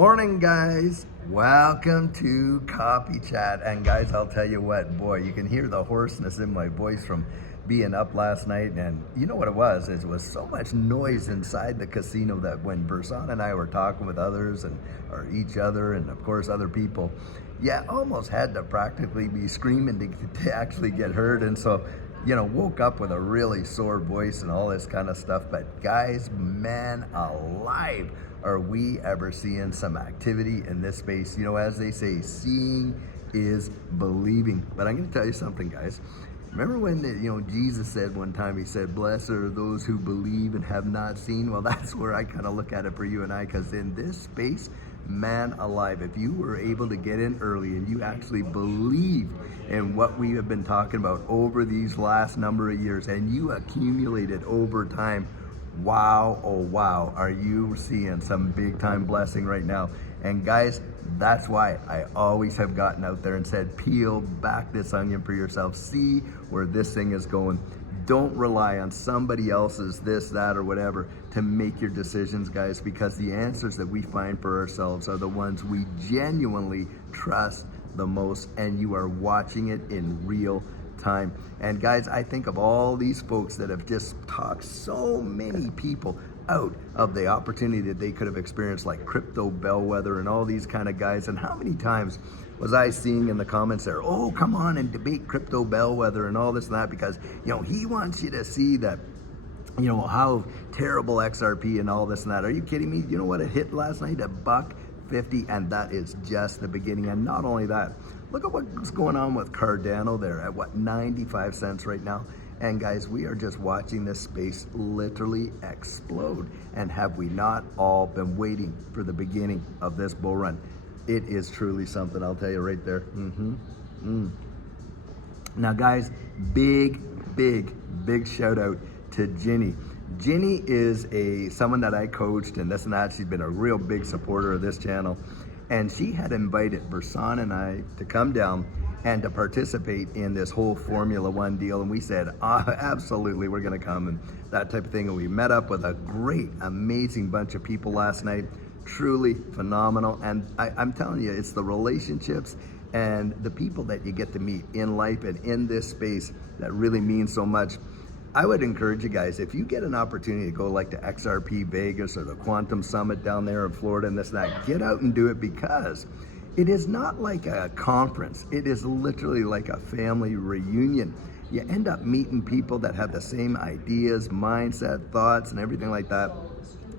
Morning, guys. Welcome to Coffee Chat. And guys, I'll tell you what, boy, you can hear the hoarseness in my voice from being up last night. And you know what it was? It was so much noise inside the casino that when Versan and I were talking with others or each other and of course other people, yeah, almost had to practically be screaming to actually get heard. And so, woke up with a really sore voice and all this kind of stuff. But guys, man alive, are we ever seeing some activity in this space? As they say, seeing is believing. But I'm going to tell you something, guys. Remember when Jesus said one time, he said, blessed are those who believe and have not seen? Well, that's where I kind of look at it for you and I, because in this space, man alive, if you were able to get in early and you actually believe in what we have been talking about over these last number of years and you accumulated over time, wow, oh wow, are you seeing some big time blessing right now? And guys, that's why I always have gotten out there and said, peel back this onion for yourself, see where this thing is going. Don't rely on somebody else's this, that, or whatever to make your decisions, guys, because the answers that we find for ourselves are the ones we genuinely trust the most, and you are watching it in real time. And guys, I think of all these folks that have just talked so many people out of the opportunity that they could have experienced, like Crypto Bellwether and all these kind of guys. And how many times was I seeing in the comments there, oh, come on and debate Crypto Bellwether and all this and that, because he wants you to see that how terrible XRP and all this and that. Are you kidding me? You know what it hit last night? $1.50, and that is just the beginning. And not only that, look at what's going on with Cardano there at 95 cents right now. And guys, we are just watching this space literally explode. And have we not all been waiting for the beginning of this bull run? It is truly something, I'll tell you right there. Now guys, big shout out to Ginny. Ginny is someone that I coached and this and that. She's been a real big supporter of this channel. And she had invited Versan and I to come down and to participate in this whole Formula One deal. And we said, absolutely, we're gonna come and that type of thing. And we met up with a great, amazing bunch of people last night. Truly phenomenal. And I'm telling you, it's the relationships and the people that you get to meet in life and in this space that really means so much. I would encourage you guys, if you get an opportunity to go like to XRP Vegas or the Quantum Summit down there in Florida and this and that, get out and do it, because it is not like a conference. It is literally like a family reunion. You end up meeting people that have the same ideas, mindset, thoughts, and everything like that.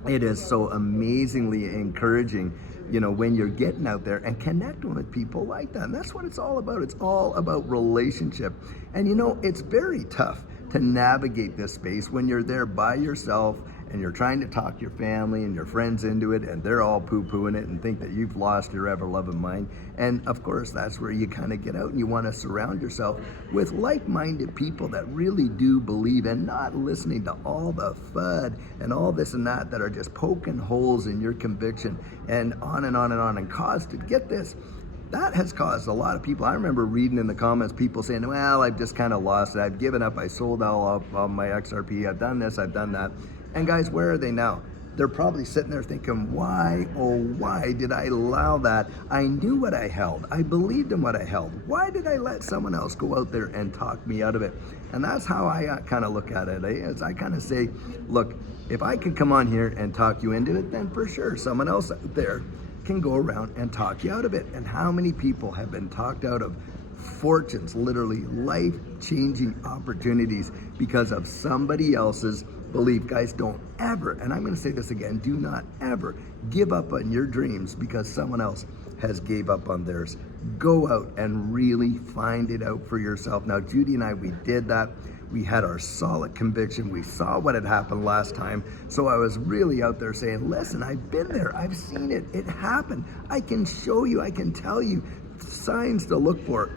It is so amazingly encouraging, when you're getting out there and connecting with people like that. And that's what it's all about. It's all about relationship. And it's very tough to navigate this space when you're there by yourself and you're trying to talk your family and your friends into it, and they're all poo-pooing it and think that you've lost your ever-loving mind. And of course, that's where you kind of get out and you want to surround yourself with like-minded people that really do believe, and not listening to all the FUD and all this and that are just poking holes in your conviction, and on and on and on, and get this, that has caused a lot of people. I remember reading in the comments people saying, well, I've just kind of lost it. I've given up. I sold all my XRP. I've done this. I've done that. And guys, where are they now? They're probably sitting there thinking, why, oh, why did I allow that? I knew what I held. I believed in what I held. Why did I let someone else go out there and talk me out of it? And that's how I kind of look at it. As I kind of say, look, if I can come on here and talk you into it, then for sure someone else out there can go around and talk you out of it. And how many people have been talked out of fortunes, literally life-changing opportunities, because of somebody else's belief? Guys, don't ever, and I'm going to say this again, do not ever give up on your dreams because someone else has gave up on theirs. Go out and really find it out for yourself. Now, Judy and I, we did that. We had our solid conviction. We saw what had happened last time. So I was really out there saying, listen, I've been there. I've seen it. It happened. I can show you. I can tell you signs to look for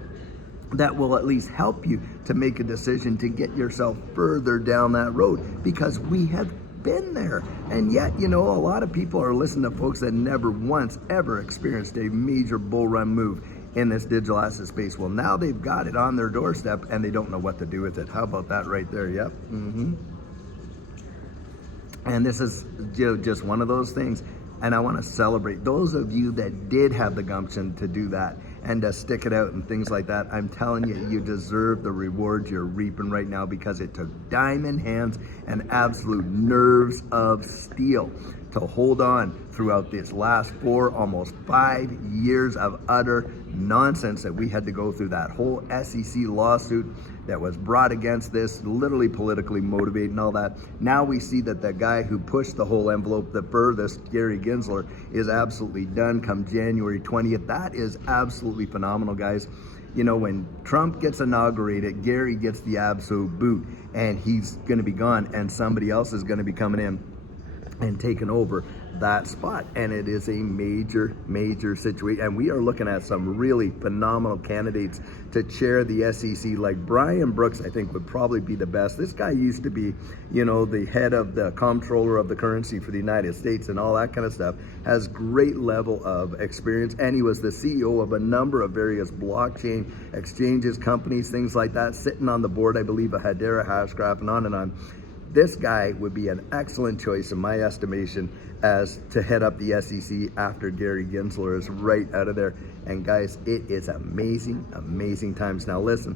that will at least help you to make a decision to get yourself further down that road, because we have been there. And yet, a lot of people are listening to folks that never once ever experienced a major bull run move in this digital asset space. Well, now they've got it on their doorstep and they don't know what to do with it. How about that right there? Yep. And this is just one of those things. And I want to celebrate those of you that did have the gumption to do that and to stick it out and things like that. I'm telling you, you deserve the rewards you're reaping right now, because it took diamond hands and absolute nerves of steel to hold on throughout this last 4, almost 5 years of utter nonsense that we had to go through. That whole SEC lawsuit that was brought against this, literally politically motivated and all that. Now we see that the guy who pushed the whole envelope the furthest, Gary Gensler, is absolutely done come January 20th. That is absolutely phenomenal, guys. You know, when Trump gets inaugurated, Gary gets the absolute boot, and he's going to be gone, and somebody else is going to be coming in and taking over that spot. And it is a major situation, and we are looking at some really phenomenal candidates to chair the SEC. Like Brian Brooks, I think, would probably be the best. This guy used to be, you know, the head of the comptroller of the currency for the United States and all that kind of stuff, has great level of experience, and he was the CEO of a number of various blockchain exchanges, companies, things like that, sitting on the board, I believe, of Hedera, Hashgraph, and on and on. This guy would be an excellent choice, in my estimation, as to head up the SEC after Gary Gensler is right out of there. And guys, it is amazing times. Now listen,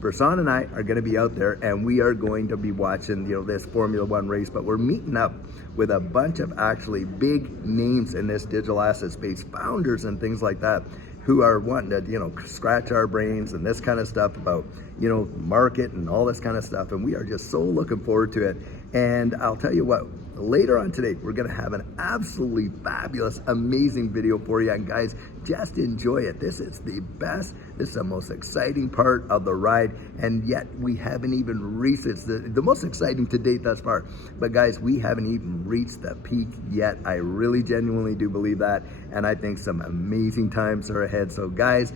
Versan and I are going to be out there, and we are going to be watching, you know, this Formula One race, but we're meeting up with a bunch of actually big names in this digital asset space, founders and things like that, who are wanting to, you know, scratch our brains and this kind of stuff about, you know, market and all this kind of stuff. And we are just so looking forward to it. And I'll tell you what, later on today, we're going to have an absolutely fabulous, amazing video for you. And guys, just enjoy it. This is the best. This is the most exciting part of the ride. And yet we haven't even reached it. It's the most exciting to date thus far. But guys, we haven't even reached the peak yet. I really genuinely do believe that. And I think some amazing times are ahead. So guys,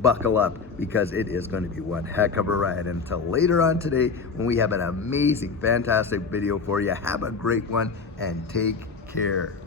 buckle up, because it is going to be one heck of a ride. Until later on today, when we have an amazing, fantastic video for you, have a great one and take care.